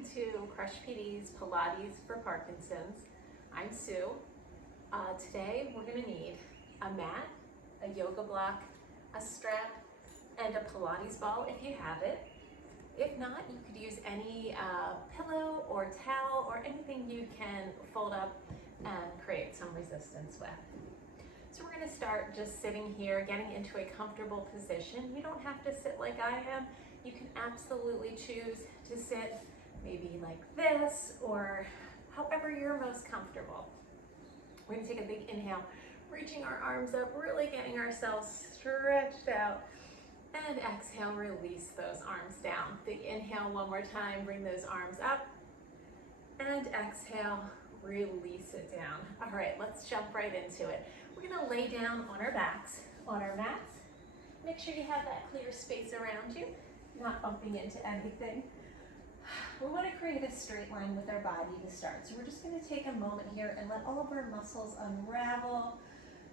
welcome to CrushPD's Pilates for Parkinson's. I'm Sue. Today we're going to need a mat, a yoga block, a strap, and a Pilates ball if you have it. If not, you could use any pillow or towel or anything you can fold up and create some resistance with. So we're going to start just sitting here, getting into a comfortable position. You don't have to sit like I am. You can absolutely choose to sit maybe like this or however you're most comfortable. We're going to take a big inhale, reaching our arms up, really getting ourselves stretched out. And exhale, release those arms down. Big inhale one more time, bring those arms up. And exhale, release it down. All right, let's jump right into it. We're gonna lay down on our backs, on our mats. Make sure you have that clear space around you, not bumping into anything. We wanna create a straight line with our body to start. So we're just gonna take a moment here and let all of our muscles unravel,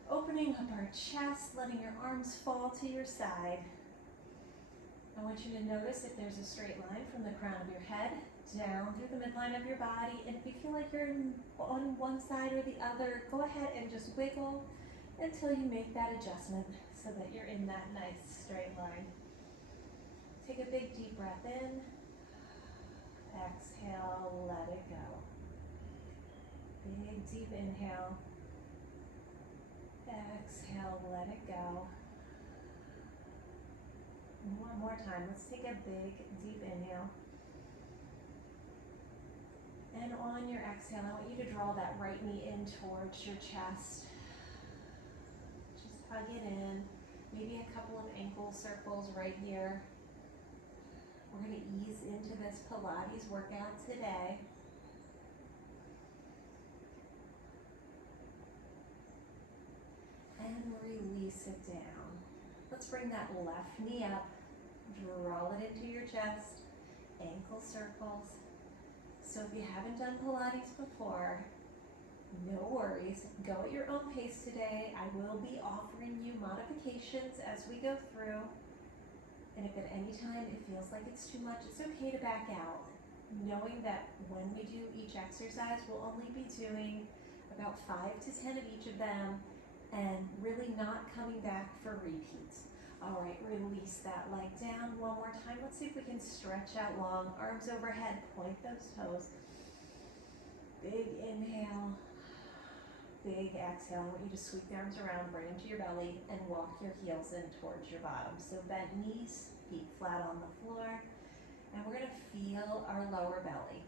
opening up our chest, letting your arms fall to your side. I want you to notice if there's a straight line from the crown of your head down through the midline of your body. And if you feel like you're on one side or the other, go ahead and just wiggle until you make that adjustment so that you're in that nice straight line. Take a big deep breath in. Exhale, let it go. Big deep inhale. Exhale, let it go. One more time. Let's take a big deep inhale. And on your exhale, I want you to draw that right knee in towards your chest. Just hug it in. Maybe a couple of ankle circles right here. We're going to ease into this Pilates workout today. And release it down. Let's bring that left knee up. Draw it into your chest. Ankle circles. So if you haven't done Pilates before, no worries. Go at your own pace today. I will be offering you modifications as we go through. And if at any time it feels like it's too much, it's okay to back out. Knowing that when we do each exercise, we'll only be doing about 5 to 10 of each of them and really not coming back for repeats. All right, release that leg down one more time. Let's see if we can stretch out long, arms overhead, point those toes. Big inhale, big exhale. I want you to sweep the arms around, bring them to your belly, and walk your heels in towards your bottom. So bent knees, feet flat on the floor, and we're gonna feel our lower belly.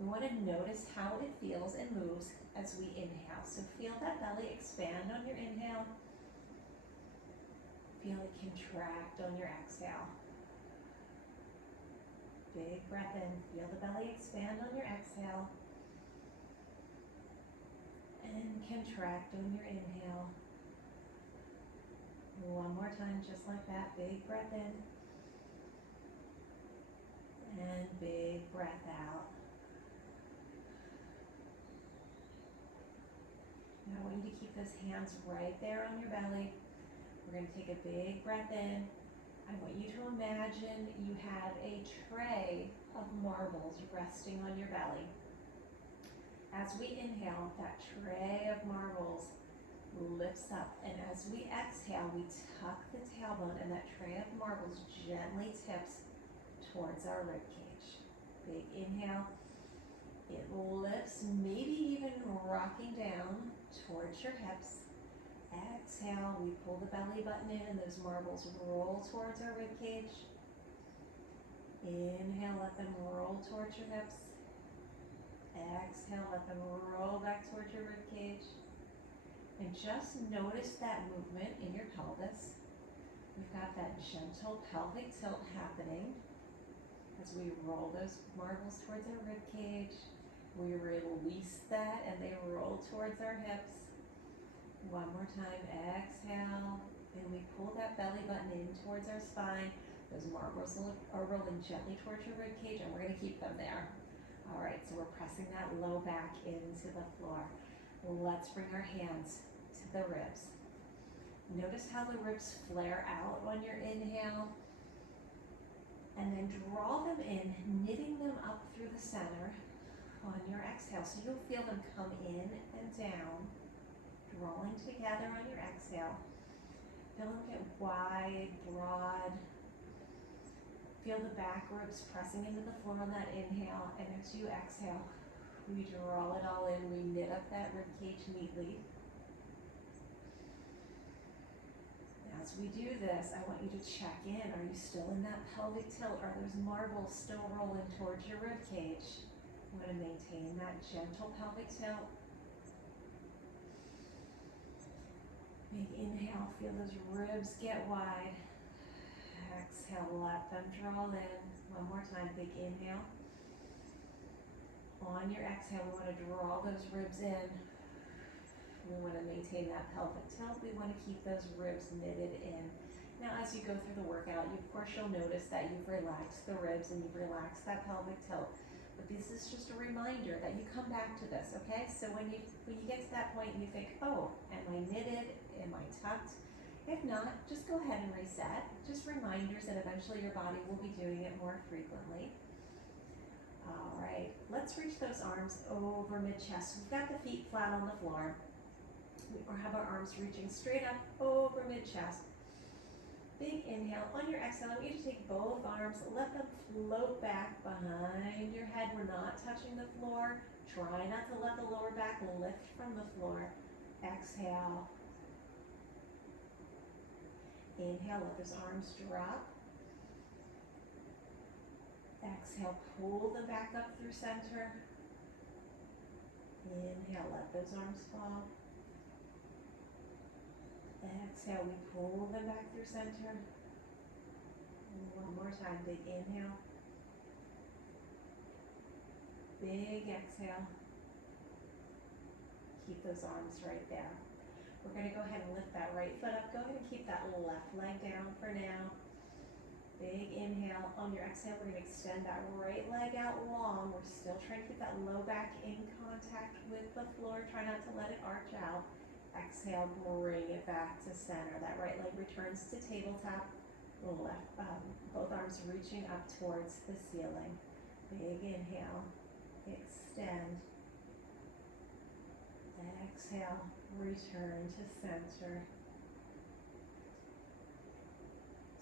We wanna notice how it feels and moves as we inhale. So feel that belly expand on your inhale. Feel it contract on your exhale. Big breath in. Feel the belly expand on your exhale. And contract on your inhale. One more time, just like that. Big breath in. And big breath out. Now I want you to keep those hands right there on your belly. We're going to take a big breath in. I want you to imagine you have a tray of marbles resting on your belly. As we inhale, that tray of marbles lifts up, and as we exhale, we tuck the tailbone, and that tray of marbles gently tips towards our rib cage. Big inhale. It lifts, maybe even rocking down towards your hips. Exhale, we pull the belly button in and those marbles roll towards our rib cage. Inhale, let them roll towards your hips. Exhale, let them roll back towards your rib cage. And just notice that movement in your pelvis. We've got that gentle pelvic tilt happening as we roll those marbles towards our rib cage. We release that and they roll towards our hips. One more time, exhale, and we pull that belly button in towards our spine. Those marbles are rolling gently towards your rib cage, and we're going to keep them there. All right, so we're pressing that low back into the floor. Let's bring our hands to the ribs. Notice how the ribs flare out on your inhale, And then draw them in, knitting them up through the center on your exhale. So you'll feel them come in and down, drawing together on your exhale. Feel them get wide, broad. Feel the back ribs pressing into the floor on that inhale, and as you exhale, we draw it all in. We knit up that rib cage neatly. As we do this, I want you to check in. Are you still in that pelvic tilt? Are those marbles still rolling towards your rib cage? You want to maintain that gentle pelvic tilt. Big inhale, feel those ribs get wide. Exhale, let them draw in. One more time, big inhale. On your exhale, we want to draw those ribs in. We want to maintain that pelvic tilt. We want to keep those ribs knitted in. Now, as you go through the workout, of course, you'll notice that you've relaxed the ribs and you've relaxed that pelvic tilt. But this is just a reminder that you come back to this, okay? So when you get to that point and you think, oh, am I knitted? Am I tucked? If not, just go ahead and reset. Just reminders that eventually your body will be doing it more frequently. All right, let's reach those arms over mid-chest. We've got the feet flat on the floor. Or have our arms reaching straight up over mid-chest. Big inhale. On your exhale, I want you to take both arms, let them float back behind your head. We're not touching the floor. Try not to let the lower back lift from the floor. Exhale. Inhale, let those arms drop. Exhale, pull them back up through center. Inhale, let those arms fall. Exhale, we pull them back through center. One more time, big inhale. Big exhale. Keep those arms right there. We're going to go ahead and lift that right foot up. Go ahead and keep that left leg down for now. Big inhale. On your exhale, we're going to extend that right leg out long. We're still trying to keep that low back in contact with the floor. Try not to let it arch out. Exhale, bring it back to center. That right leg returns to tabletop. Left, both arms reaching up towards the ceiling. Big inhale. Extend. Exhale, return to center.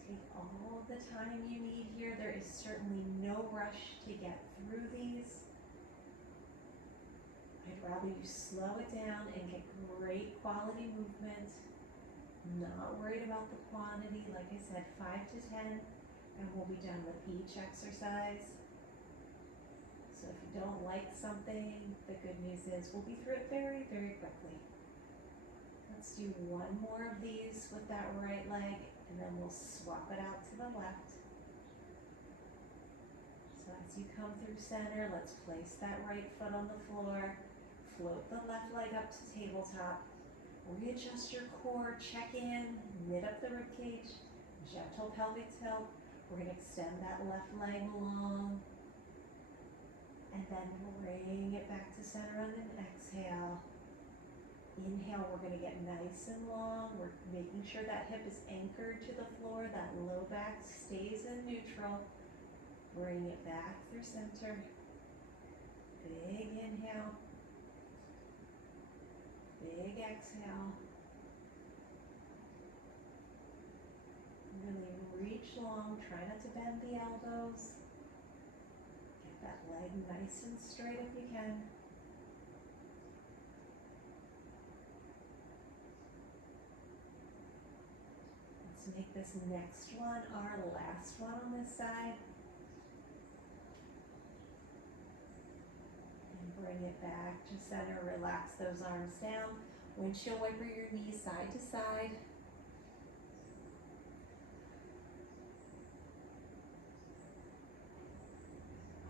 Take all the time you need here. There is certainly no rush to get through these. I'd rather you slow it down and get great quality movement. Not worried about the quantity. Like I said, 5 to 10, and we'll be done with each exercise. So if you don't like something, the good news is we'll be through it very, very quickly. Let's do one more of these with that right leg, and then we'll swap it out to the left. So as you come through center, let's place that right foot on the floor. Float the left leg up to tabletop. Readjust your core, check in, knit up the rib cage, gentle pelvic tilt. We're going to extend that left leg long, and then bring it back to center on an exhale. Inhale, we're going to get nice and long. We're making sure that hip is anchored to the floor, that low back stays in neutral. Bring it back through center. Big inhale. Big exhale. Really reach long. Try not to bend the elbows. Get that leg nice and straight if you can. Let's make this next one our last one on this side. Bring it back to center, relax those arms down. Windshield wiper your knees side to side.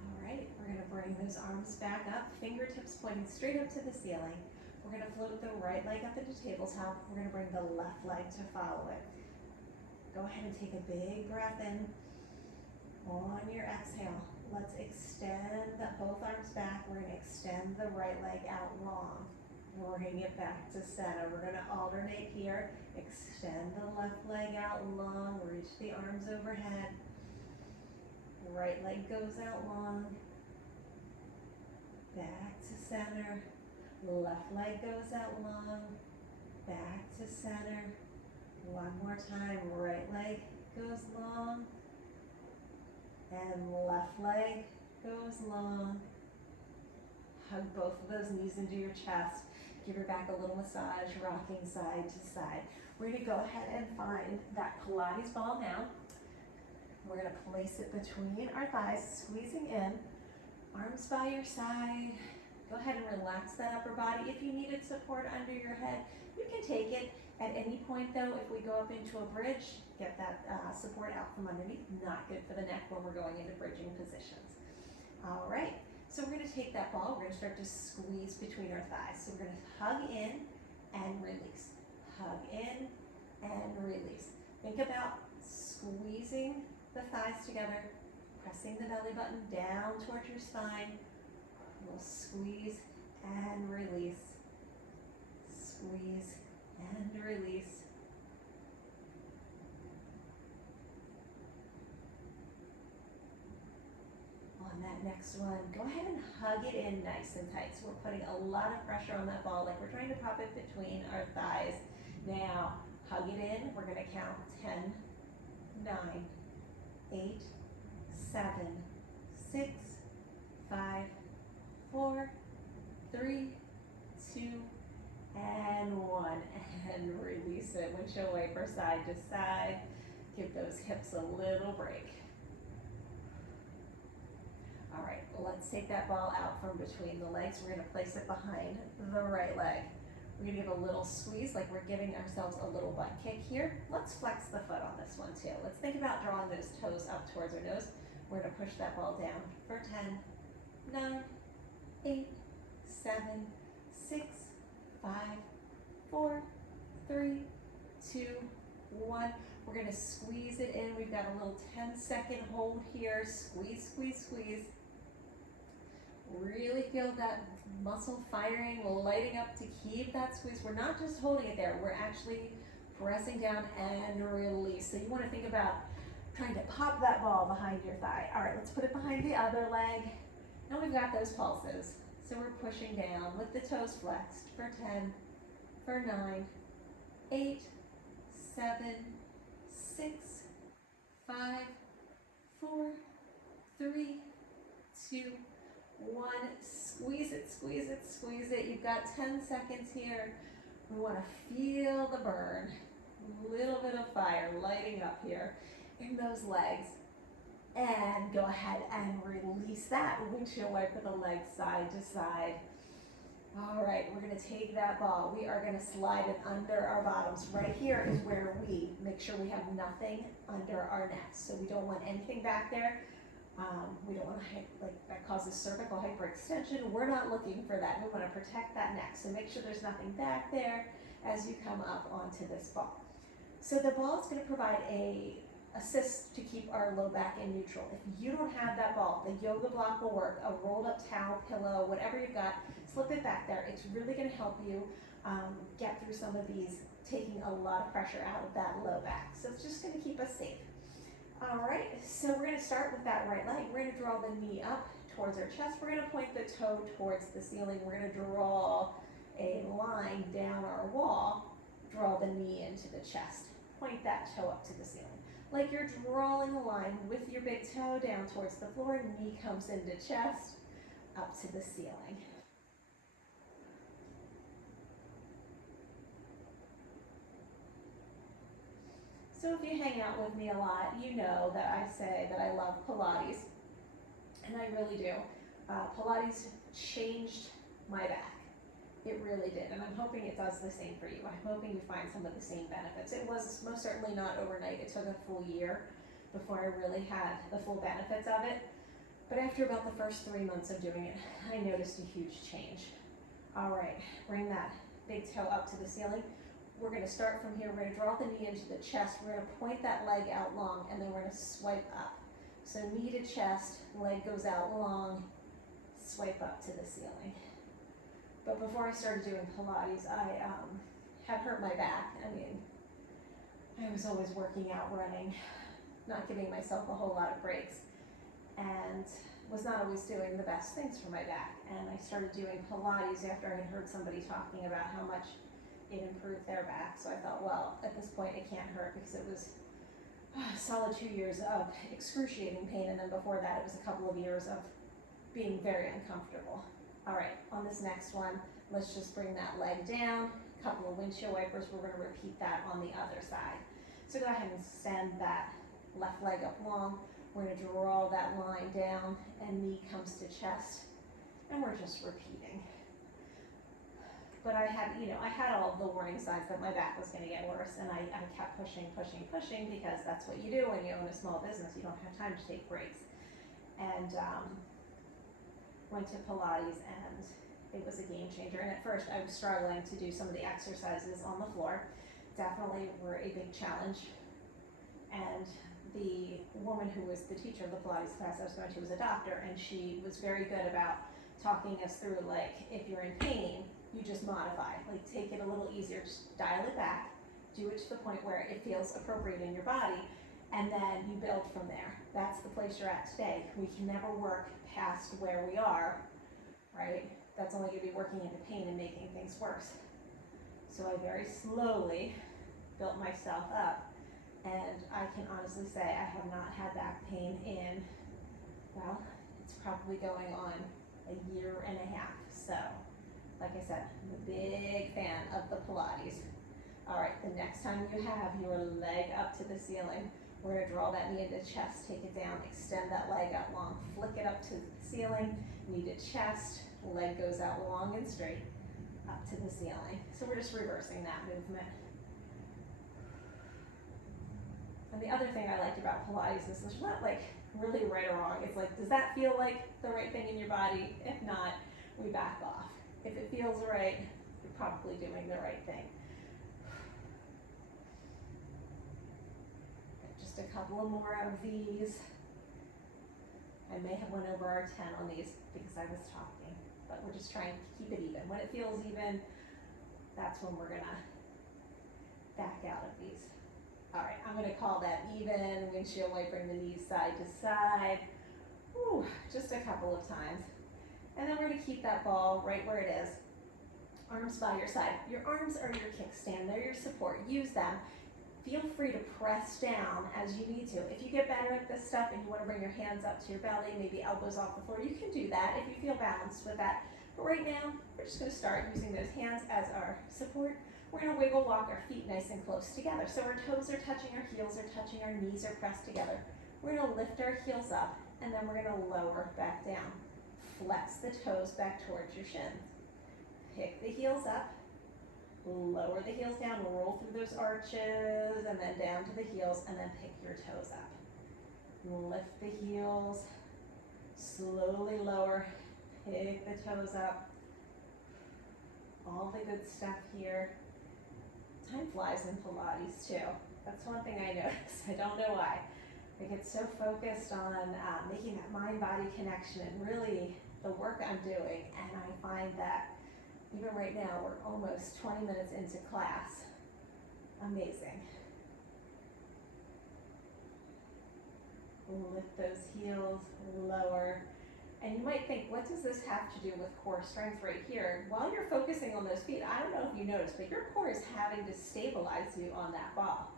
All right, we're going to bring those arms back up, fingertips pointing straight up to the ceiling. We're going to float the right leg up into tabletop. We're going to bring the left leg to follow it. Go ahead and take a big breath in. On your exhale, let's extend both arms back. We're going to extend the right leg out long. Bring it back to center. We're going to alternate here. Extend the left leg out long. Reach the arms overhead. Right leg goes out long. Back to center. Left leg goes out long. Back to center. One more time. Right leg goes long. And left leg goes long. Hug both of those knees into your chest. Give your back a little massage, rocking side to side. We're going to go ahead and find that Pilates ball now. We're going to place it between our thighs, squeezing in. Arms by your side. Go ahead and relax that upper body. If you needed support under your head, you can take it. At any point though, if we go up into a bridge, get that support out from underneath. Not good for the neck when we're going into bridging positions. All right, so we're gonna take that ball, we're gonna start to squeeze between our thighs. So we're gonna hug in and release. Hug in and release. Think about squeezing the thighs together, pressing the belly button down towards your spine. We'll squeeze and release. Squeeze and release. On that next one, go ahead and hug it in nice and tight. So we're putting a lot of pressure on that ball, like we're trying to pop it between our thighs. Now, hug it in. We're going to count 10, 9, 8, 7, 6, 5, 4, 3, 2, and 1. And release it. Windshield wiper side to side. Give those hips a little break. All right, let's take that ball out from between the legs. We're going to place it behind the right leg. We're going to give a little squeeze, like we're giving ourselves a little butt kick here. Let's flex the foot on this one too. Let's think about drawing those toes up towards our nose. We're going to push that ball down for 10, 9, 8, 7, 6, 5, 4, 3, 2, 1. We're going to squeeze it in. We've got a little 10-second hold here. Squeeze, squeeze, squeeze. Really feel that muscle firing, lighting up to keep that squeeze. We're not just holding it there. We're actually pressing down and release. So you want to think about trying to pop that ball behind your thigh. All right, let's put it behind the other leg. Now we've got those pulses. So we're pushing down with the toes flexed for 10, for 9, 8, 7, 6, 5, 4, 3, 2, 1. Squeeze it, squeeze it, squeeze it. You've got 10 seconds here. We want to feel the burn. A little bit of fire lighting up here in those legs. And go ahead and release that. Windshield wiper the legs side to side. All right, we're going to take that ball. We are going to slide it under our bottoms. Right here is where we make sure we have nothing under our necks. So we don't want anything back there. We don't want to, that causes cervical hyperextension. We're not looking for that. We want to protect that neck. So make sure there's nothing back there as you come up onto this ball. So the ball is going to provide a assist to keep our low back in neutral. If you don't have that ball, the yoga block will work. A rolled up towel, pillow, whatever you've got, slip it back there. It's really going to help you get through some of these, taking a lot of pressure out of that low back. So it's just going to keep us safe. All right, so we're going to start with that right leg. We're going to draw the knee up towards our chest. We're going to point the toe towards the ceiling. We're going to draw a line down our wall, draw the knee into the chest. Point that toe up to the ceiling. Like you're drawing a line with your big toe down towards the floor, knee comes into chest, up to the ceiling. So if you hang out with me a lot, you know that I say that I love Pilates, and I really do. Pilates changed my back. It really did, and I'm hoping it does the same for you. I'm hoping you find some of the same benefits. It was most certainly not overnight. It took a full year before I really had the full benefits of it. But after about the first 3 months of doing it, I noticed a huge change. All right, bring that big toe up to the ceiling. We're going to start from here. We're going to draw the knee into the chest. We're going to point that leg out long, and then we're going to swipe up. So knee to chest, leg goes out long, swipe up to the ceiling. But before I started doing Pilates, I had hurt my back. I mean, I was always working out, running, not giving myself a whole lot of breaks. and was not always doing the best things for my back. And I started doing Pilates after I had heard somebody talking about how much it improved their back. So I thought, well, at this point it can't hurt, because it was a solid 2 years of excruciating pain, and then before that it was a couple of years of being very uncomfortable. All right, on this next one, let's just bring that leg down, a couple of windshield wipers. We're gonna repeat that on the other side. So go ahead and send that left leg up long. We're gonna draw that line down, and knee comes to chest, and we're just repeating. But I had all the warning signs that my back was gonna get worse, and I kept pushing, because that's what you do when you own a small business. You don't have time to take breaks. And went to Pilates, and it was a game changer. And at first I was struggling to do some of the exercises on the floor. Definitely were a big challenge. And the woman who was the teacher of the Pilates class I was going to was a doctor, and she was very good about talking us through, like, if you're in pain, you just modify, like take it a little easier, just dial it back, do it to the point where it feels appropriate in your body, and then you build from there. That's the place you're at today. We can never work past where we are, right? That's only going to be working into pain and making things worse. So I very slowly built myself up, and I can honestly say I have not had back pain in, well, it's probably going on a year and a half. So, like I said, I'm a big fan of the Pilates. All right, the next time you have your leg up to the ceiling, we're gonna draw that knee into chest, take it down, extend that leg out long, flick it up to the ceiling, knee to chest, leg goes out long and straight, up to the ceiling. So we're just reversing that movement. And the other thing I liked about Pilates is there's not like really right or wrong. It's like, does that feel like the right thing in your body? If not, we back off. If it feels right, you're probably doing the right thing. Just a couple of more of these. I may have went over our 10 on these because I was talking, but we're just trying to keep it even. When it feels even, that's when we're gonna back out of these. All right, I'm gonna call that even. Windshield wipering the knees side to side. Whew, just a couple of times. And then we're gonna keep that ball right where it is. Arms by your side. Your arms are your kickstand, they're your support. Use them. Feel free to press down as you need to. If you get better at this stuff and you wanna bring your hands up to your belly, maybe elbows off the floor, you can do that if you feel balanced with that. But right now, we're just gonna start using those hands as our support. We're gonna wiggle walk our feet nice and close together. So our toes are touching, our heels are touching, our knees are pressed together. We're gonna lift our heels up, and then we're gonna lower back down. Flex the toes back towards your shins. Pick the heels up, lower the heels down, roll through those arches, and then down to the heels, and then pick your toes up. Lift the heels, slowly lower, pick the toes up. All the good stuff here. Time flies in Pilates too. That's one thing I notice. I don't know why. I get so focused on making that mind-body connection and really the work I'm doing, and I find that even right now, we're almost 20 minutes into class. Amazing. Lift those heels, lower. And you might think, what does this have to do with core strength right here? While you're focusing on those feet, I don't know if you noticed, but your core is having to stabilize you on that ball.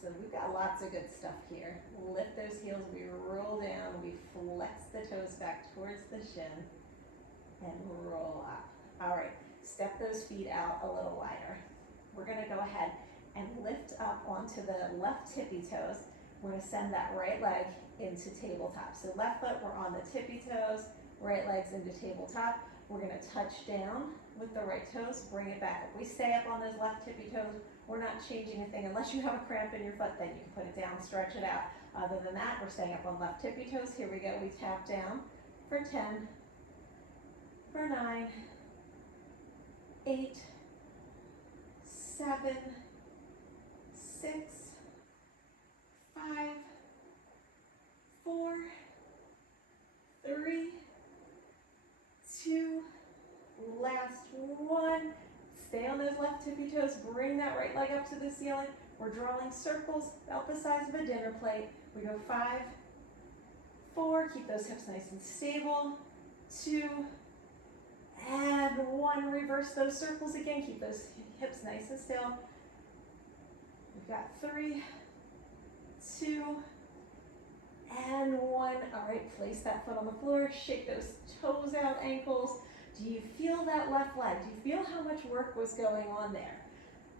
So we've got lots of good stuff here. Lift those heels, we roll down, we flex the toes back towards the shin, and roll up. All right, step those feet out a little wider. We're gonna go ahead and lift up onto the left tippy toes. We're gonna send that right leg into tabletop. So left foot, we're on the tippy toes, right leg's into tabletop. We're gonna touch down with the right toes, bring it back up. We stay up on those left tippy toes. We're not changing a thing. Unless you have a cramp in your foot, then you can put it down, stretch it out. Other than that, we're staying up on left tippy toes. Here we go, we tap down for 10, for 9, 8, 7, 6, 5, 4, 3, 2, last one. Stay on those left tippy toes, bring that right leg up to the ceiling. We're drawing circles about the size of a dinner plate. We go 5, 4, keep those hips nice and stable, 2, and 1, reverse those circles again, keep those hips nice and still. We've got 3, 2, and 1. All right, place that foot on the floor, shake those toes out, ankles. Do you feel that left leg? Do you feel how much work was going on there?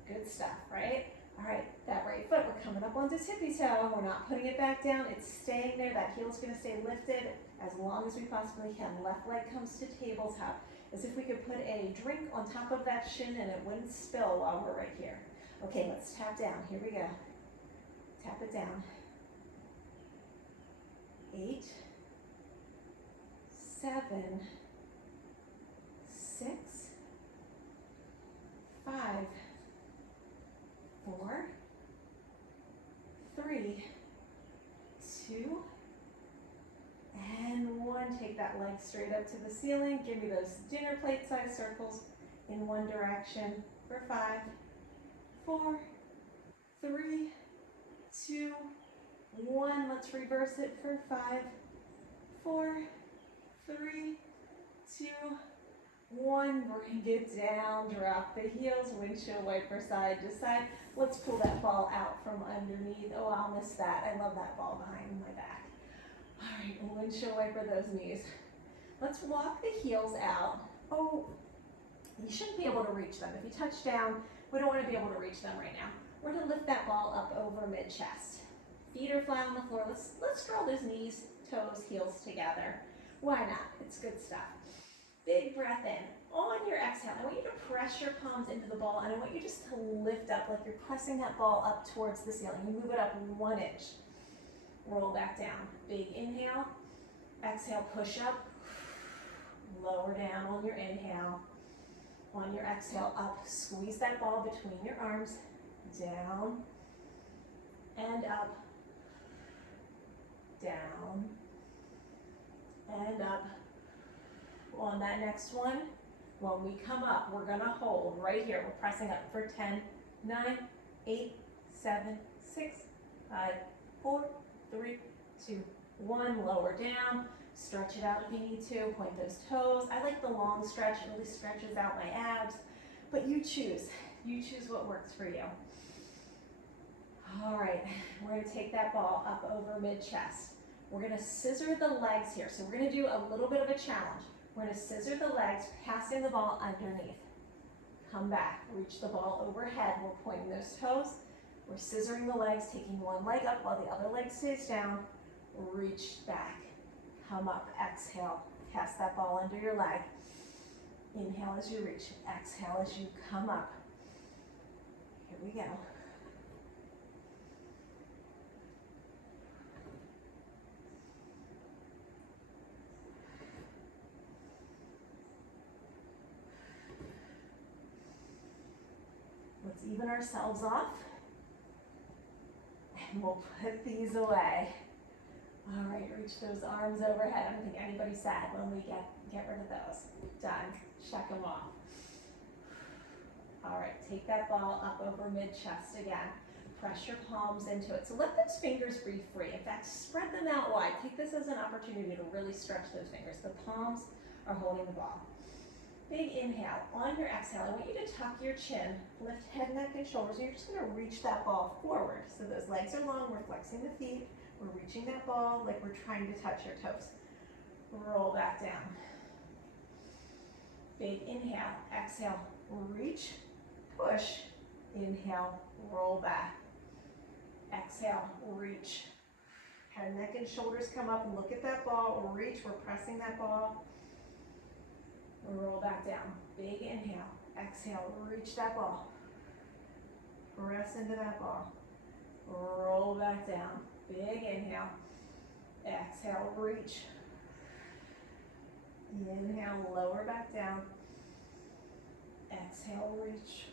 Good stuff, right? All right, that right foot, we're coming up onto tippy toe. We're not putting it back down. It's staying there. That heel's going to stay lifted as long as we possibly can. Left leg comes to tabletop, as if we could put a drink on top of that shin and it wouldn't spill while we're right here. Okay, let's tap down. Here we go. Tap it down. 8, 7, 6, 5, 4, 3, 2, and 1. Take that leg straight up to the ceiling. Give me those dinner plate size circles in one direction for 5, 4, 3, 2, 1. Let's reverse it for 5, 4, 3, 2, 1. Bring it down. Drop the heels. Windshield wiper side to side. Let's pull that ball out from underneath. Oh, I'll miss that. I love that ball behind my back. All right, windshield wiper those knees. Let's walk the heels out. Oh, you shouldn't be able to reach them. If you touch down, we don't want to be able to reach them right now. We're going to lift that ball up over mid-chest. Feet are flat on the floor. Let's draw those knees, toes, heels together. Why not? It's good stuff. Big breath in. On your exhale, I want you to press your palms into the ball, and I want you just to lift up like you're pressing that ball up towards the ceiling. You move it up 1 inch. Roll back down. Big inhale. Exhale, push up. Lower down on your inhale. On your exhale, up. Squeeze that ball between your arms. Down. And up. Down. And up. On that next one, when we come up, we're going to hold right here. We're pressing up for 10, 9, 8, 7, 6, 5, 4, 3, 2, 1. Lower down. Stretch it out if you need to. Point those toes. I like the long stretch. It really stretches out my abs. But you choose. You choose what works for you. All right. We're going to take that ball up over mid-chest. We're going to scissor the legs here. So we're going to do a little bit of a challenge. We're going to scissor the legs, passing the ball underneath. Come back. Reach the ball overhead. We're pointing those toes. We're scissoring the legs, taking one leg up while the other leg stays down. Reach back. Come up. Exhale. Pass that ball under your leg. Inhale as you reach. Exhale as you come up. Here we go. Let's even ourselves off. And we'll put these away. All right, reach those arms overhead. I don't think anybody's sad when we get rid of those. Done. Check them off. All right, take that ball up over mid-chest again. Press your palms into it. So let those fingers breathe free. In fact, spread them out wide. Take this as an opportunity to really stretch those fingers. The palms are holding the ball. Big inhale. On your exhale, I want you to tuck your chin, lift head, neck, and shoulders. You're just going to reach that ball forward. So those legs are long. We're flexing the feet. We're reaching that ball like we're trying to touch your toes. Roll back down. Big inhale. Exhale. Reach. Push. Inhale. Roll back. Exhale. Reach. Head, neck, and shoulders come up. Look at that ball. Reach. We're pressing that ball. Roll back down. Big inhale. Exhale. Reach that ball. Press into that ball. Roll back down. Big inhale. Exhale. Reach. Inhale. Lower back down. Exhale. Reach.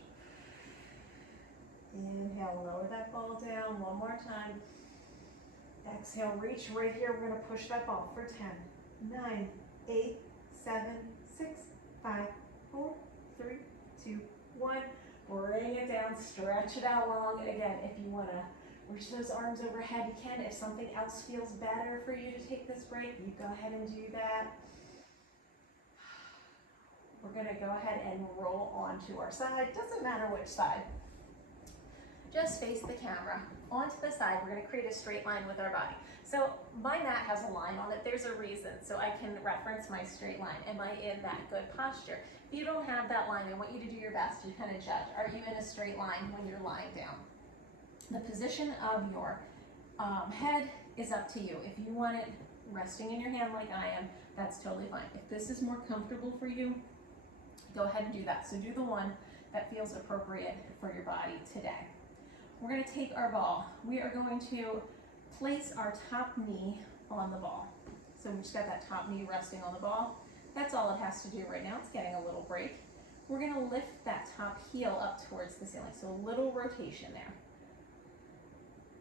Inhale. Lower that ball down. One more time. Exhale. Reach. Right here, we're going to push that ball for 10, 9, 8, 7, 6, 5, 4, 3, 2, 1. Bring it down, stretch it out long. And again, if you want to Reach those arms overhead. You can, if something else feels better for you to take this break, you go ahead and do that. We're gonna go ahead and roll onto our side. Doesn't matter which side. Just face the camera. Onto the side, we're gonna create a straight line with our body. So my mat has a line on it. There's a reason, so I can reference my straight line. Am I in that good posture? If you don't have that line, I want you to do your best. You kind of judge. Are you in a straight line when you're lying down? The position of your head is up to you. If you want it resting in your hand like I am, that's totally fine. If this is more comfortable for you, go ahead and do that. So do the one that feels appropriate for your body today. We're going to take our ball. We are going to place our top knee on the ball. So we just got that top knee resting on the ball. That's all it has to do right now. It's getting a little break. We're going to lift that top heel up towards the ceiling. So a little rotation there.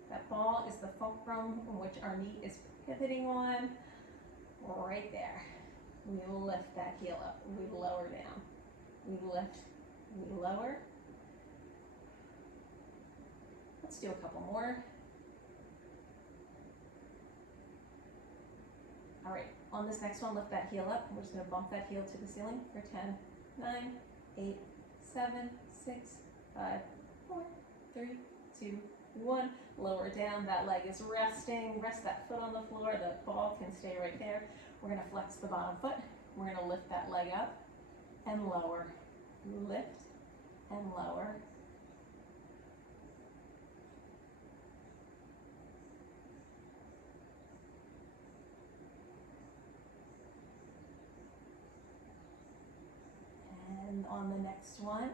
That ball is the fulcrum on which our knee is pivoting on. Right there. We lift that heel up. We lower down. We lift. We lower. Let's do a couple more. All right, on this next one, lift that heel up. We're just gonna bump that heel to the ceiling for 10, 9, 8, 7, 6, 5, 4, 3, 2, 1. Lower down, that leg is resting. Rest that foot on the floor, the ball can stay right there. We're gonna flex the bottom foot. We're gonna lift that leg up and lower. Lift and lower. And on the next one,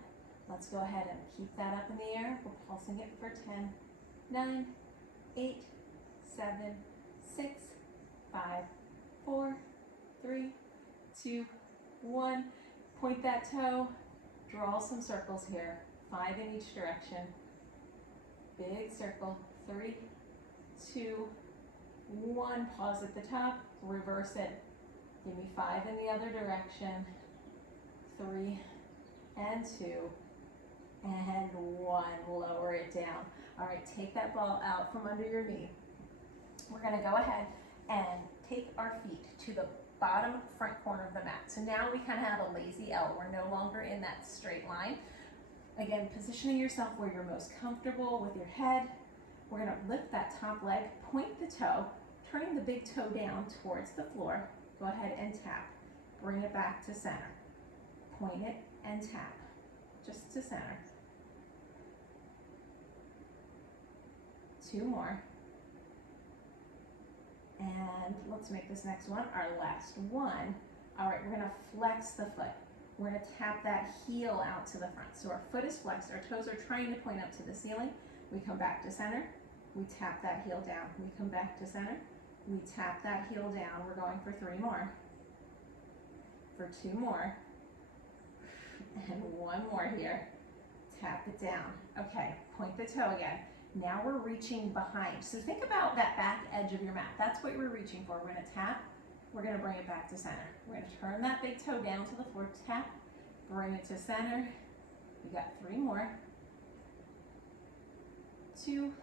let's go ahead and keep that up in the air. We're pulsing it for 10, 9, 8, 7, 6, 5, 4, 3, 2, 1. Point that toe, draw some circles here. 5 in each direction. Big circle. 3, 2, 1. Pause at the top, reverse it. Give me 5 in the other direction. 3 and 2 and 1. Lower it down. All right, take that ball out from under your knee. We're going to go ahead and take our feet to the bottom front corner of the mat. So now we kind of have a lazy L. We're no longer in that straight line. Again, positioning yourself where you're most comfortable with your head. We're going to lift that top leg, point the toe, turning the big toe down towards the floor. Go ahead and tap. Bring it back to center. Point it and tap, just to center. 2 more. And let's make this next one our last one. All right, we're gonna flex the foot. We're gonna tap that heel out to the front. So our foot is flexed, our toes are trying to point up to the ceiling. We come back to center, we tap that heel down. We come back to center, we tap that heel down. We're going for 3 more. For 2 more. And 1 more here. Tap it down. Okay, point the toe again. Now we're reaching behind. So think about that back edge of your mat. That's what we're reaching for. We're gonna tap, we're gonna bring it back to center. We're gonna turn that big toe down to the floor, tap, bring it to center. We got 3 more. 2,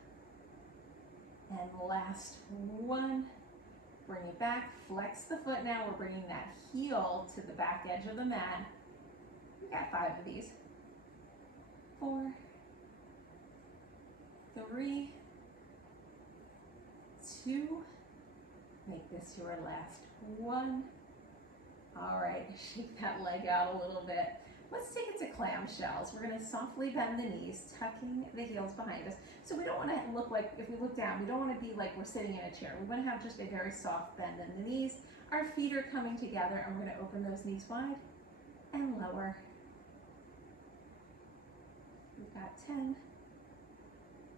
and last 1. Bring it back, flex the foot now. We're bringing that heel to the back edge of the mat. We got 5 of these. 4, 3, 2, make this your last 1. All right, shake that leg out a little bit. Let's take it to clamshells. We're gonna softly bend the knees, tucking the heels behind us. So we don't wanna look like, if we look down, we don't wanna be like we're sitting in a chair. We wanna have just a very soft bend in the knees. Our feet are coming together and we're gonna open those knees wide and lower. We've got 10,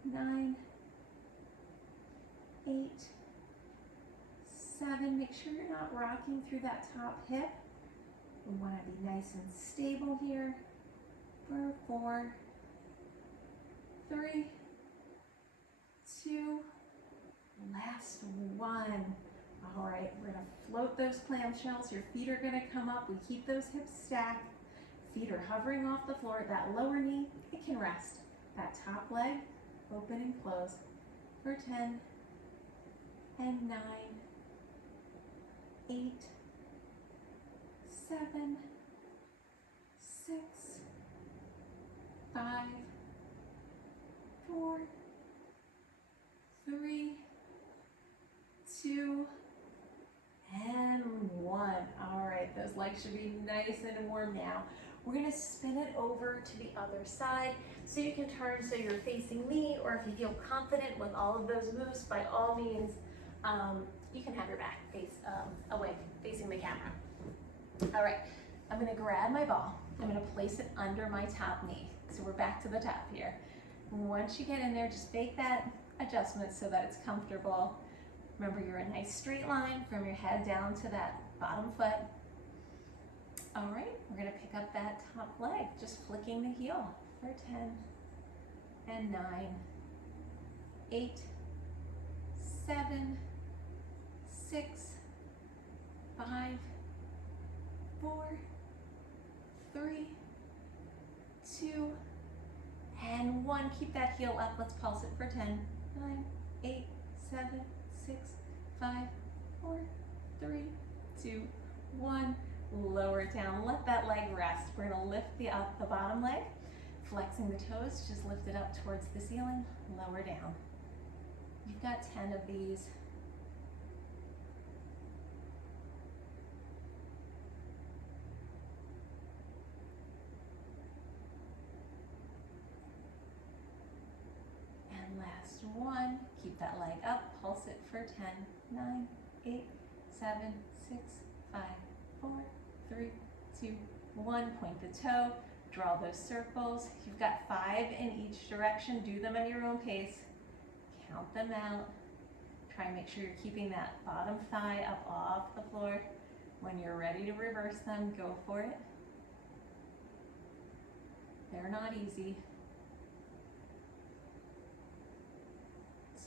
9, 8, 7. Make sure you're not rocking through that top hip. We want to be nice and stable here. For 4, 3, 2, last 1. All right, we're going to float those clamshells. Your feet are going to come up. We keep those hips stacked. Feet are hovering off the floor. That lower knee, it can rest. That top leg, open and close. for 10, and 9, 8, 7, 6, 5, 4, 3, 2, and 1. All right, those legs should be nice and warm now. We're gonna spin it over to the other side. So you can turn so you're facing me, or if you feel confident with all of those moves, by all means, you can have your back face away, facing the camera. All right, I'm gonna grab my ball. I'm gonna place it under my top knee. So we're back to the top here. Once you get in there, just make that adjustment so that it's comfortable. Remember, you're a nice straight line from your head down to that bottom foot. All right, we're gonna pick up that top leg, just flicking the heel for 10, and 9, 8, 7, 6, 5, 4, 3, 2, and 1. Keep that heel up. Let's pulse it for 10, 9, 8, 7, 6, 5, 4, 3, 2, 1. Lower it down. Let that leg rest. We're going to lift the bottom leg, flexing the toes. Just lift it up towards the ceiling. Lower down. You've got 10 of these. And last one. Keep that leg up. Pulse it for 10, 9, 8, 7, 6, 5, 4, 3, 2, 1. Point the toe, draw those circles. You've got 5 in each direction. Do them at your own pace. Count them out. Try and make sure you're keeping that bottom thigh up off the floor. When you're ready to reverse them, go for it. They're not easy.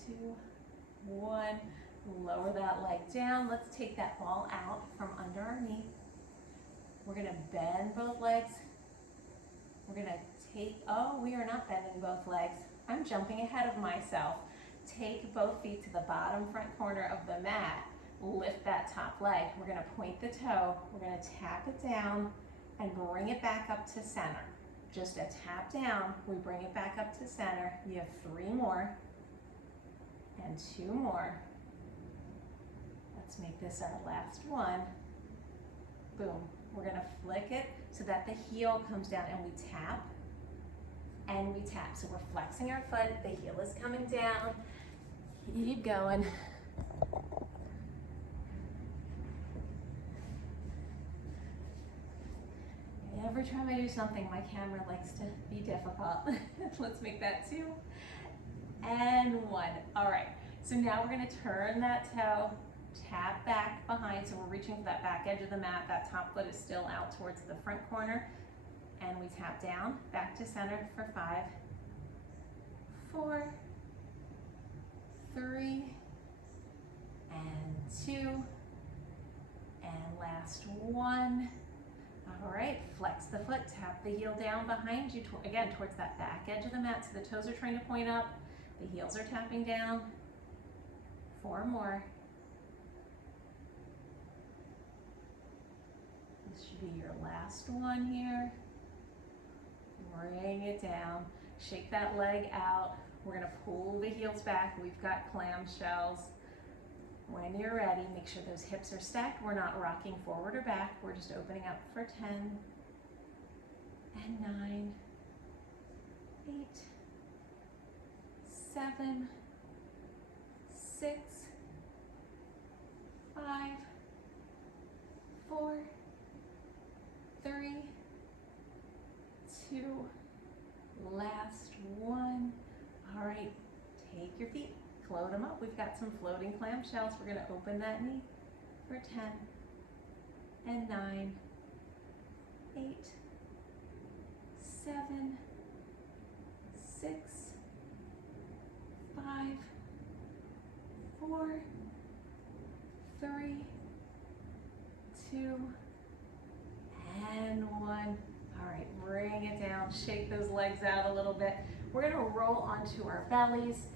2, 1. Lower that leg down. Let's take that ball out from under our knee. We're gonna bend both legs. We're gonna take, oh, we are not bending both legs. I'm jumping ahead of myself. Take both feet to the bottom front corner of the mat. Lift that top leg. We're gonna point the toe. We're gonna tap it down and bring it back up to center. Just a tap down, we bring it back up to center. You have 3 more and 2 more. Let's make this our last one. Boom. We're gonna flick it so that the heel comes down, and we tap and we tap. So we're flexing our foot, the heel is coming down. Keep going. Every time I do something, my camera likes to be difficult. Let's make that 2 and 1. All right, so now we're gonna turn that toe, tap back behind, so we're reaching for that back edge of the mat. That top foot is still out towards the front corner, and we tap down, back to center for 5, 4, 3, and 2, and last 1. All right, flex the foot, tap the heel down behind you, again, towards that back edge of the mat, so the toes are trying to point up, the heels are tapping down. 4 more. This should be your last one here. Bring it down, shake that leg out. We're gonna pull the heels back. We've got clamshells. When you're ready, make sure those hips are stacked. We're not rocking forward or back. We're just opening up for 10 and 9, 8, 7, 6, 5, 4, 3, 2, last one. All right, take your feet, float them up. We've got some floating clamshells. We're gonna open that knee for 10 and 9, 8, 7, 6, 5, 4, 3, 2, and 1. All right, bring it down, shake those legs out a little bit. We're gonna roll onto our bellies.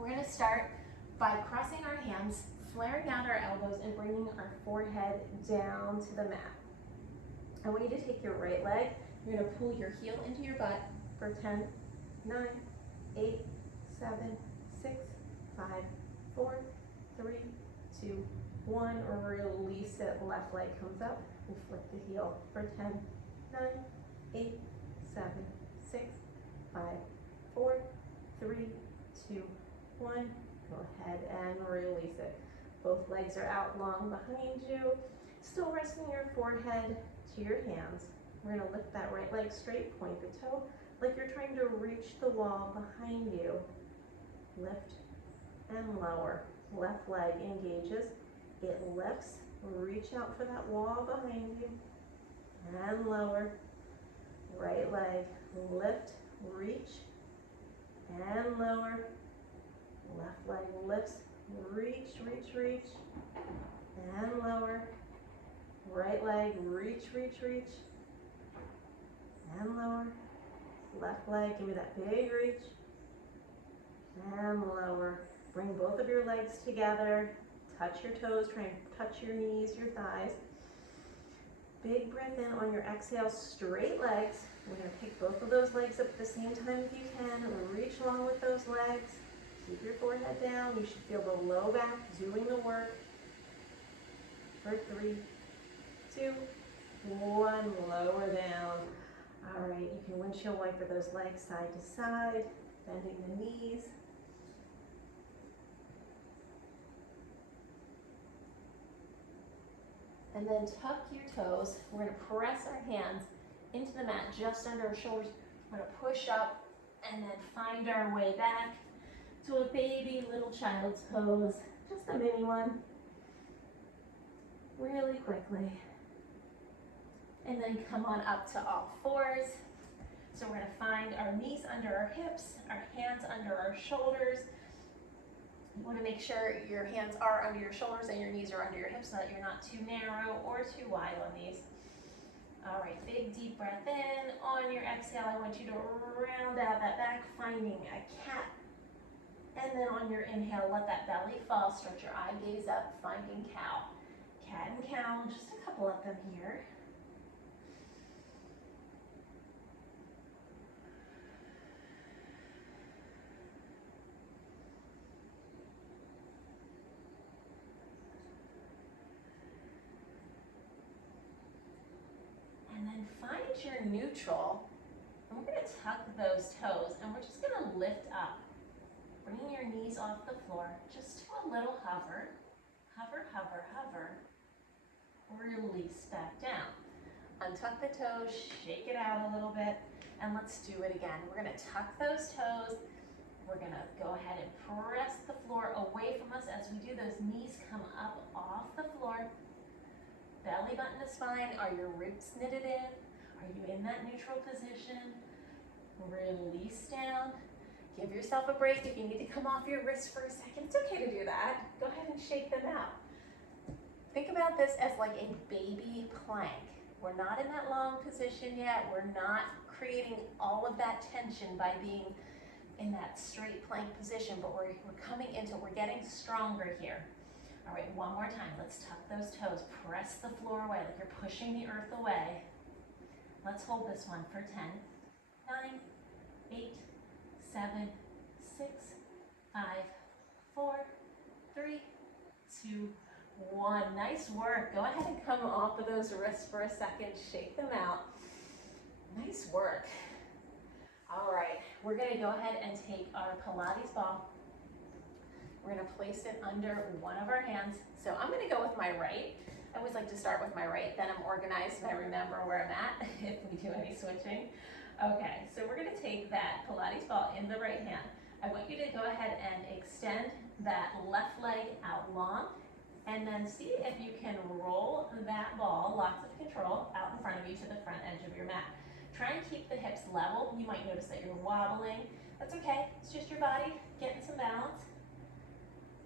We're going to start by crossing our hands, flaring out our elbows, and bringing our forehead down to the mat. I want you to take your right leg. You're going to pull your heel into your butt for 10, 9, 8, 7, 6, 5, 4, 3, 2, 1. Release it. Left leg comes up. We flip the heel for 10, 9, 8, 7, 6, 5, 4, 3, 2, 1. Go ahead and release it. Both legs are out long behind you. Still resting your forehead to your hands. We're going to lift that right leg straight, point the toe like you're trying to reach the wall behind you. Lift and lower. Left leg engages. It lifts. Reach out for that wall behind you. And lower. Right leg. Lift. Reach. And lower. Left leg lifts. Reach, reach, reach. And lower. Right leg. Reach, reach, reach. And lower. Left leg, give me that big reach. And lower. Bring both of your legs together. Touch your toes, try and touch your knees, your thighs. Big breath in on your exhale, straight legs. We're going to pick both of those legs up at the same time if you can. Reach long with those legs. Keep your forehead down. You should feel the low back doing the work. For 3, 2, 1, lower down. All right, you can windshield wiper those legs side to side, bending the knees. And then tuck your toes. We're going to press our hands into the mat just under our shoulders. We're going to push up and then find our way back to a baby little child's pose. Just a mini one. Really quickly. And then come on up to all fours. So we're going to find our knees under our hips, our hands under our shoulders. You want to make sure your hands are under your shoulders and your knees are under your hips so that you're not too narrow or too wide on these. All right, big deep breath in. On your exhale, I want you to round out that back, finding a cat. And then on your inhale, let that belly fall, stretch your eye gaze up, finding cow. Cat and cow, just a couple of them here. And then find your neutral, and we're going to tuck those toes, and we're just going to lift up, bringing your knees off the floor, just to a little hover, hover, hover, hover, release back down. Untuck the toes, shake it out a little bit, and let's do it again. We're going to tuck those toes, we're going to go ahead and press the floor away from us. As we do, those knees come up off the floor. Belly button to spine. Are your ribs knitted in? Are you in that neutral position? Release down. Give yourself a break. If you need to come off your wrists for a second, it's okay to do that. Go ahead and shake them out. Think about this as like a baby plank. We're not in that long position yet. We're not creating all of that tension by being in that straight plank position, but we're coming into it. We're getting stronger here. All right, one more time. Let's tuck those toes. Press the floor away like you're pushing the earth away. Let's hold this one for 10, 9, 8, 7, 6, 5, 4, 3, 2, 1. Nice work. Go ahead and come off of those wrists for a second. Shake them out. Nice work. All right, we're going to go ahead and take our Pilates ball. We're going to place it under one of our hands. So I'm going to go with my right. I always like to start with my right, then I'm organized and I remember where I'm at if we do any switching. Okay, so we're going to take that Pilates ball in the right hand. I want you to go ahead and extend that left leg out long, and then see if you can roll that ball, lots of control, out in front of you to the front edge of your mat. Try and keep the hips level. You might notice that you're wobbling. That's okay. It's just your body getting some balance.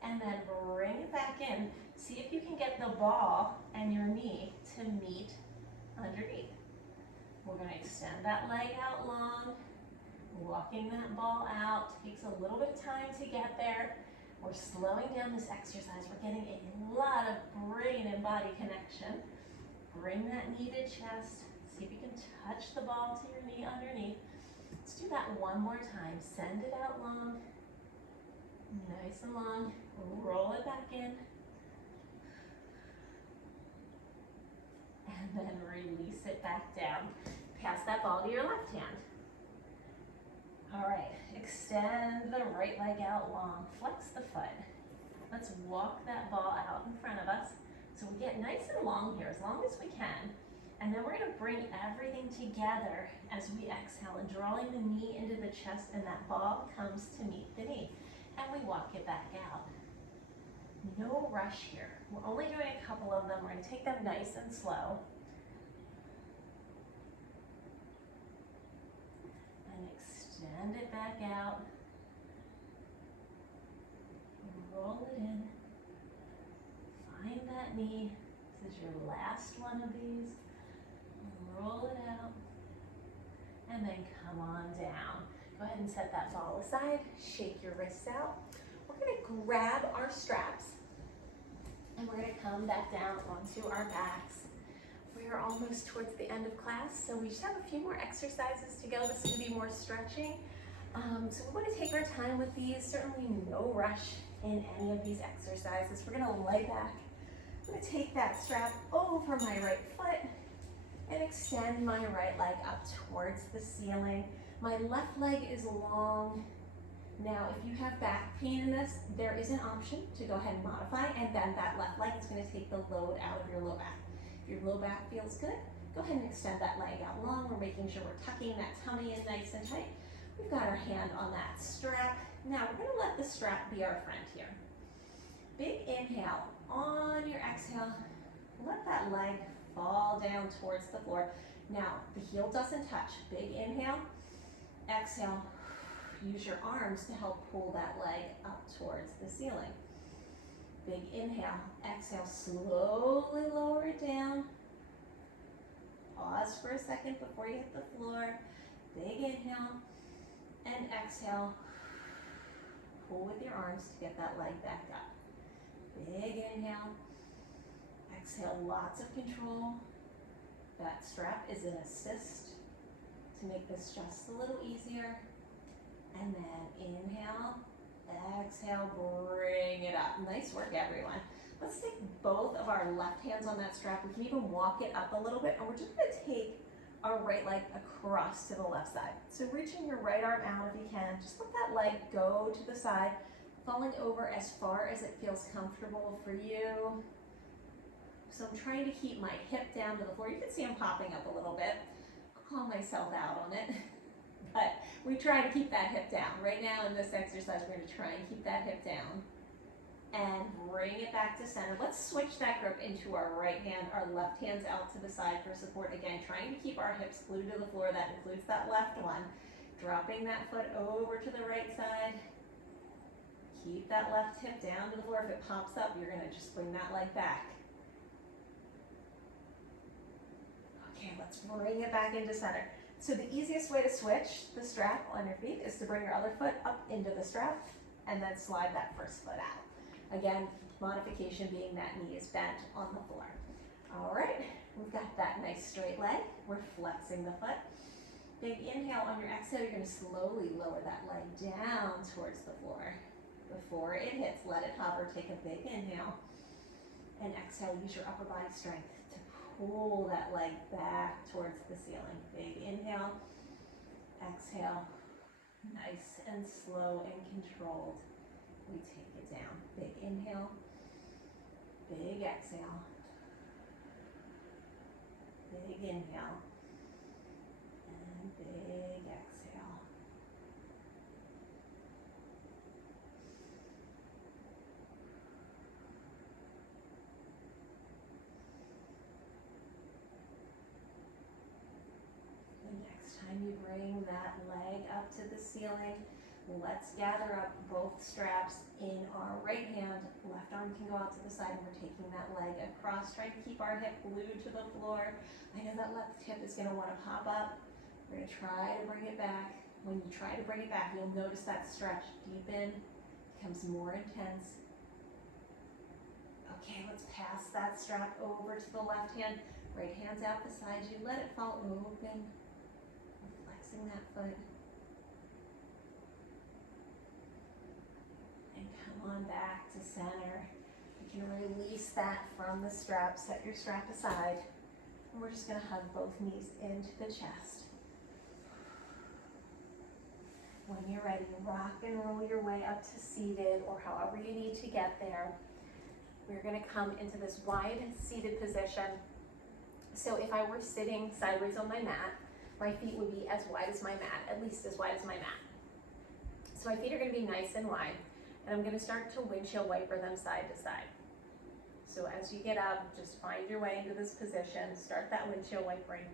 And then bring it back in. See if you can get the ball and your knee to meet underneath. We're going to extend that leg out long. Walking that ball out takes a little bit of time to get there. We're slowing down this exercise. We're getting a lot of brain and body connection. Bring that knee to chest. See if you can touch the ball to your knee underneath. Let's do that one more time. Send it out long. Nice and long. Roll it back in. And then release it back down. Pass that ball to your left hand. All right, extend the right leg out long. Flex the foot. Let's walk that ball out in front of us. So we get nice and long here, as long as we can. And then we're gonna bring everything together as we exhale and drawing the knee into the chest, and that ball comes to meet the knee. And we walk it back out. No rush here. We're only doing a couple of them. We're gonna take them nice and slow. And extend it back out. Roll it in. Find that knee. This is your last one of these. Roll it out. And then come on down. Go ahead and set that ball aside. Shake your wrists out. We're going to grab our straps. And we're going to come back down onto our backs. We are almost towards the end of class, so we just have a few more exercises to go. This is going to be more stretching. So we want to take our time with these. Certainly no rush in any of these exercises. We're going to lay back. I'm going to take that strap over my right foot and extend my right leg up towards the ceiling. My left leg is long. Now, if you have back pain in this, there is an option to go ahead and modify and bend that left leg. It's going to take the load out of your low back. If your low back feels good, go ahead and extend that leg out long. We're making sure we're tucking that tummy in nice and tight. We've got our hand on that strap. Now, we're going to let the strap be our friend here. Big inhale. On your exhale, let that leg fall down towards the floor. Now, the heel doesn't touch. Big inhale. Exhale. Use your arms to help pull that leg up towards the ceiling. Big inhale. Exhale. Slowly lower it down. Pause for a second before you hit the floor. Big inhale. And exhale. Pull with your arms to get that leg back up. Big inhale. Exhale. Lots of control. That strap is an assist to make this just a little easier. And then inhale, exhale, bring it up. Nice work, everyone. Let's take both of our left hands on that strap. We can even walk it up a little bit, and we're just gonna take our right leg across to the left side. So reaching your right arm out if you can. Just let that leg go to the side, falling over as far as it feels comfortable for you. So I'm trying to keep my hip down to the floor. You can see I'm popping up a little bit. I'll call myself out on it. But we try to keep that hip down. Right now in this exercise, we're going to try and keep that hip down and bring it back to center. Let's switch that grip into our right hand. Our left hand's out to the side for support. Again, trying to keep our hips glued to the floor. That includes that left one. Dropping that foot over to the right side. Keep that left hip down to the floor. If it pops up, you're going to just bring that leg back. Okay, let's bring it back into center. So the easiest way to switch the strap on your feet is to bring your other foot up into the strap and then slide that first foot out. Again, modification being that knee is bent on the floor. All right, we've got that nice straight leg. We're flexing the foot. Big inhale on your exhale, you're gonna slowly lower that leg down towards the floor. Before it hits, let it hover, take a big inhale. And exhale, use your upper body strength to pull that leg back towards the ceiling. Big inhale, exhale, nice and slow and controlled. We take it down. Big inhale, big exhale, big inhale, and big exhale. The next time you bring that leg up to the ceiling, let's gather up both straps in our right hand. Left arm can go out to the side, and we're taking that leg across, trying to keep our hip glued to the floor. I know that left hip is going to want to pop up. We're going to try to bring it back. When you try to bring it back, you'll notice that stretch deepen, becomes more intense. Okay, let's pass that strap over to the left hand. Right hand's out beside you. Let it fall open. Flexing that foot. And come on back to center. You can release that from the strap. Set your strap aside. And we're just going to hug both knees into the chest. When you're ready, rock and roll your way up to seated or however you need to get there. We're going to come into this wide seated position. So if I were sitting sideways on my mat, my feet would be as wide as my mat, at least as wide as my mat. So my feet are going to be nice and wide, and I'm going to start to windshield wiper them side to side. So as you get up, just find your way into this position, start that windshield wipering.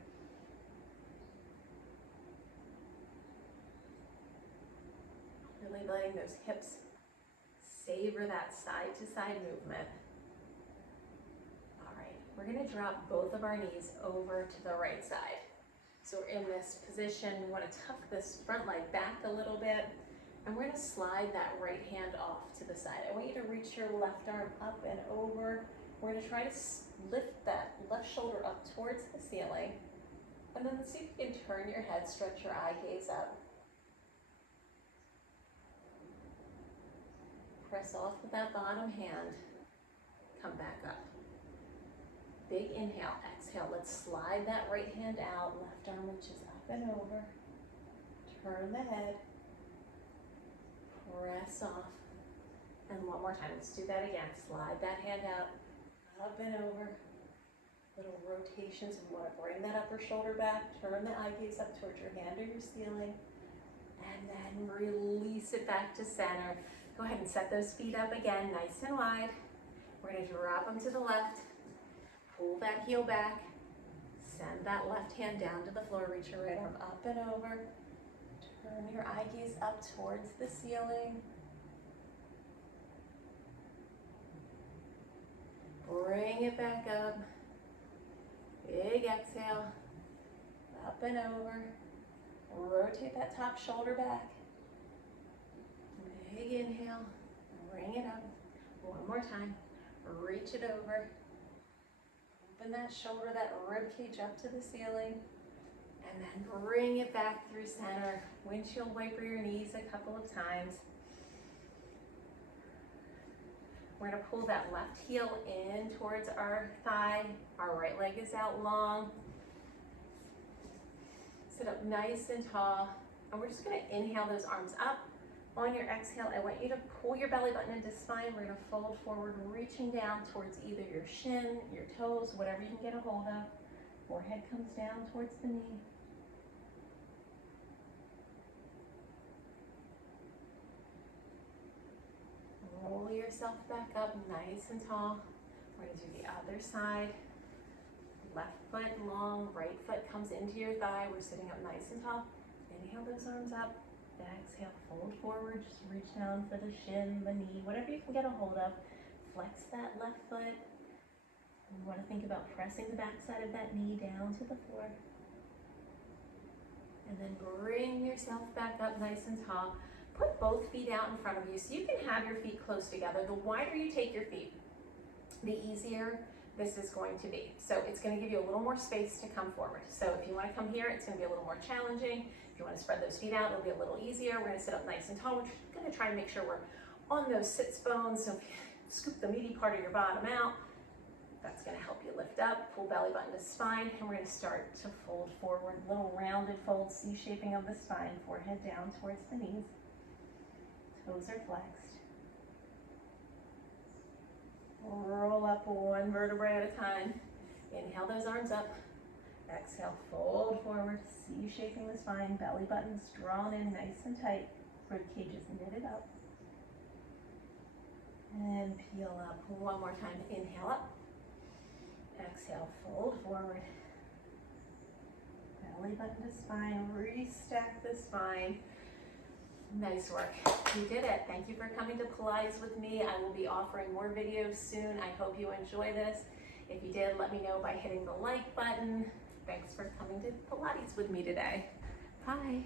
Really letting those hips savor that side to side movement. All right, we're going to drop both of our knees over to the right side. So we're in this position, we want to tuck this front leg back a little bit, and we're going to slide that right hand off to the side. I want you to reach your left arm up and over. We're going to try to lift that left shoulder up towards the ceiling, and then see if you can turn your head, stretch your eye gaze up. Press off with that bottom hand, come back up. Big inhale, exhale, let's slide that right hand out, left arm reaches up and over. Turn the head, press off, and one more time, let's do that again. Slide that hand out, up and over. Little rotations, we want to bring that upper shoulder back, turn the eye gaze up towards your hand or your ceiling, and then release it back to center. Go ahead and set those feet up again, nice and wide. We're going to drop them to the left. Pull that heel back. Send that left hand down to the floor. Reach your right arm up and over. Turn your eye gaze up towards the ceiling. Bring it back up. Big exhale. Up and over. Rotate that top shoulder back. Big inhale, bring it up. One more time, reach it over. Open that shoulder, that rib cage up to the ceiling. And then bring it back through center. Windshield wiper your knees a couple of times. We're gonna pull that left heel in towards our thigh. Our right leg is out long. Sit up nice and tall. And we're just gonna inhale those arms up. On your exhale, I want you to pull your belly button into spine. We're going to fold forward, reaching down towards either your shin, your toes, whatever you can get a hold of. Forehead comes down towards the knee. Roll yourself back up nice and tall. We're going to do the other side. Left foot long, right foot comes into your thigh. We're sitting up nice and tall. Inhale those arms up. Exhale, fold forward, just reach down for the shin, the knee, whatever you can get a hold of. Flex that left foot. You want to think about pressing the backside of that knee down to the floor. And then bring yourself back up nice and tall. Put both feet out in front of you so you can have your feet close together. The wider you take your feet, the easier this is going to be. So it's going to give you a little more space to come forward. So if you want to come here, it's going to be a little more challenging. If you want to spread those feet out, it'll be a little easier. We're going to sit up nice and tall. We're just going to try to make sure we're on those sits bones. So if you scoop the meaty part of your bottom out, that's going to help you lift up. Pull belly button to spine, and we're going to start to fold forward. Little rounded fold, C-shaping of the spine. Forehead down towards the knees. Toes are flexed. Roll up one vertebrae at a time. Inhale those arms up. Exhale, fold forward, C-shaping the spine, belly buttons drawn in nice and tight, rib cages knitted up. And peel up. One more time. Inhale up. Exhale, fold forward. Belly button to spine, restack the spine. Nice work. You did it. Thank you for coming to Pilates with me. I will be offering more videos soon. I hope you enjoy this. If you did, let me know by hitting the like button. Thanks for coming to Pilates with me today. Bye.